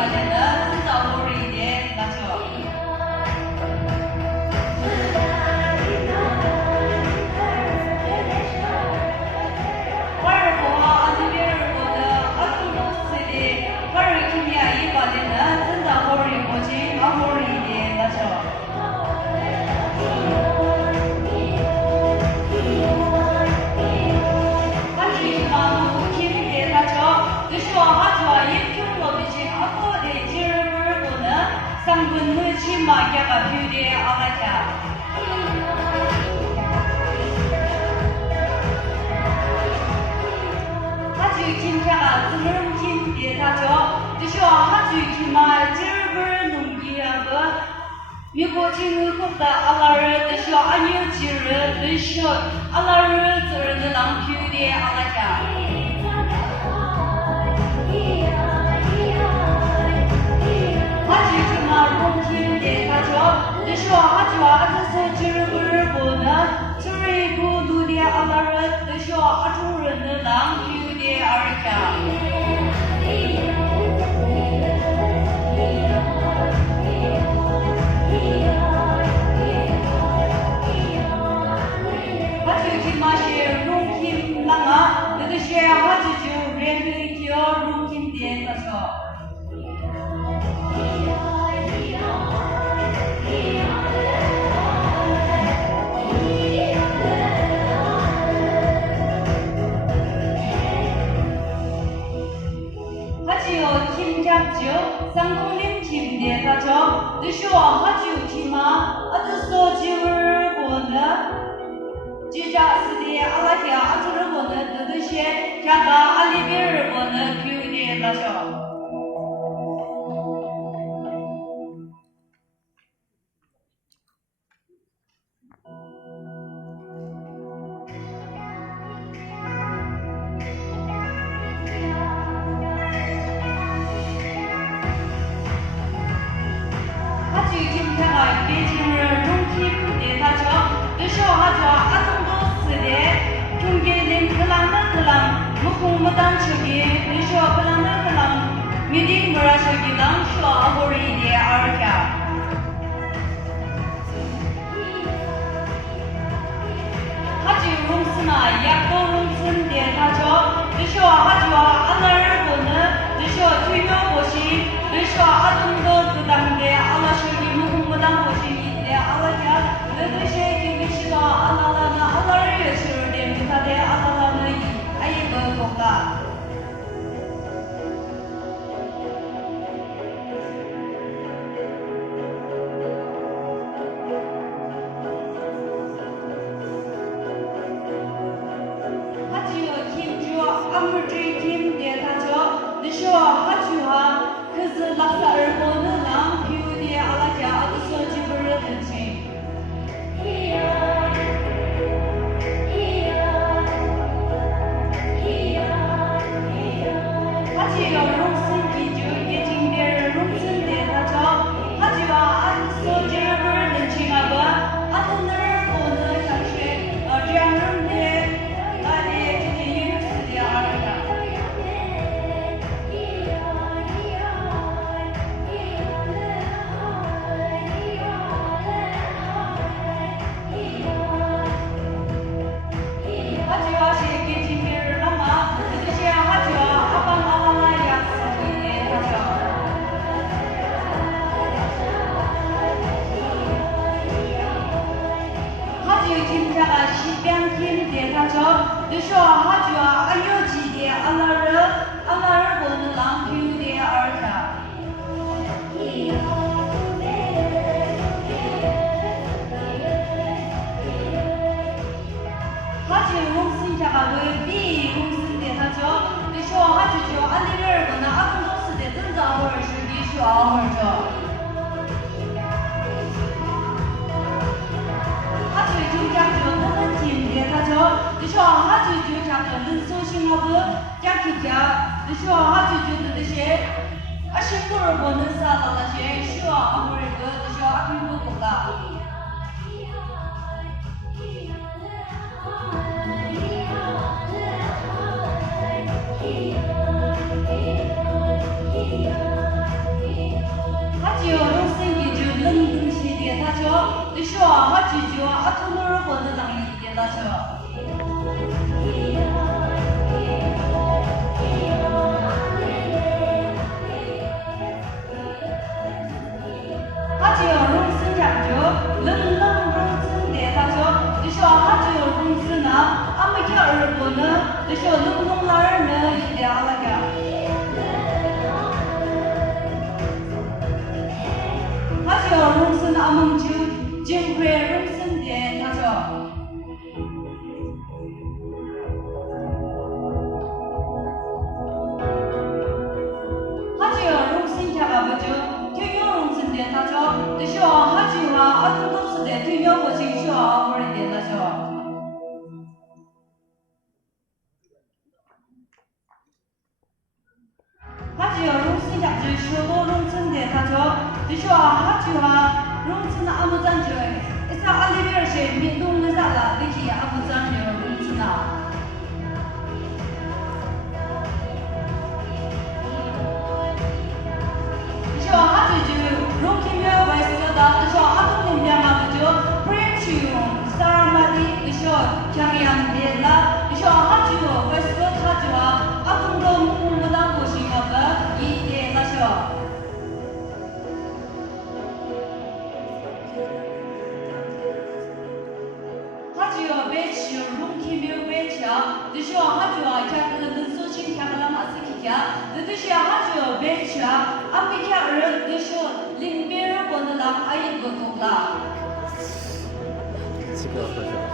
이바제는 진짜 모르이게 나죠. 월보와 아니베르보는 아토노스리 월 김이야 이바제는 진짜 모르이고지 마모르이게 나죠. 상분의 치마야가 뷰리에 아가자 하주 김차가 스름 김비에 다죠 드셔 하주 김아 질불 농기하고 미고징의 국다 알라를 드셔 아니요 지를 드셔 알라를 들는 랑 뷰리에 아가자 하주와 아드소 지르를 보나 트레이고 누리아 아마르 드쇼 아주르는 랑 뷰디에 아르카 하주 김마시 롱킴 랑아 드드시 하주주 레미티어 롱킴 디에 가서 김잡지요 쌍동림 김디에 가죠 드쇼 하주 김아 아드소 지울 보나 지자스디에 알라티아 아주르 보는 드드시에 자가 알리비르 보는 뷰디에 가죠 무궁무단 축이 느쇼 블랑나 블랑 미딩 브라쇼기 랑쇼 아보리디에 아르카 하지 rum스나 약도 rum스인데 다죠 느쇼 하지와 아나를 보는 느쇼 투명 곳이 느쇼 아동도 그당대 아나쇼기 무궁무단 곳이인데 아라야 느드시 기기시가 아나라나 아나를 예시를 내 미사대 아나라는 아이버고가 하지요 김주와 아무리 김대 다죠 느쇼 하주와 그즈 락사 얼보는 랑 비우디에 알아자 아드소 집을 든지 하지요 롱슨 기주 예징별 롱슨 대다죠 하지와 아드소 집을 든지가고 아드늘 보는 상시 장릉대 아래 주디 유스디 아르다 하지와 시기 진별 라마 드드시아 하지와 아방 아방아 약속이에 다죠 하지 김자가 시병팀 대다죠 드쇼 하지와 알려지게 알라를 보는 랑큐디에 알자 하지 롱슨자가 왜비 롱슨 대다죠 드쇼 하지죠 알리를 보는 아픈도스 대 든자월 실기쇼 아월죠 하주 중장주 너는 팀에 가죠. 드셔 하주 중장주 눈소심하고 짝기자 드셔 하주 중듯이 아쉽고를 보는 사람다시 쉬어 아무래도 드셔 아픈 것보다 的时候哈就哈阿公公是的对nhau我情绪啊，我认得那时候。哈就荣幸下就说过荣称的他说，的时候哈就哈荣称的阿木赞就，一下阿里边是民众的啥啦，的是阿木赞就荣称啊。就哈就荣庆庙外头的，的说阿公的庙嘛就，Prince 萨玛的的说江阳的啦，的说哈就外头他就啊阿公的木当不行了的，一点那说。哈就别去荣庆庙别去啊，的说哈就啊看那个苏青看了嘛是去啊，的说哈就别去啊，阿没看人的说临边人过的啦，阿也不懂啦。这个好像。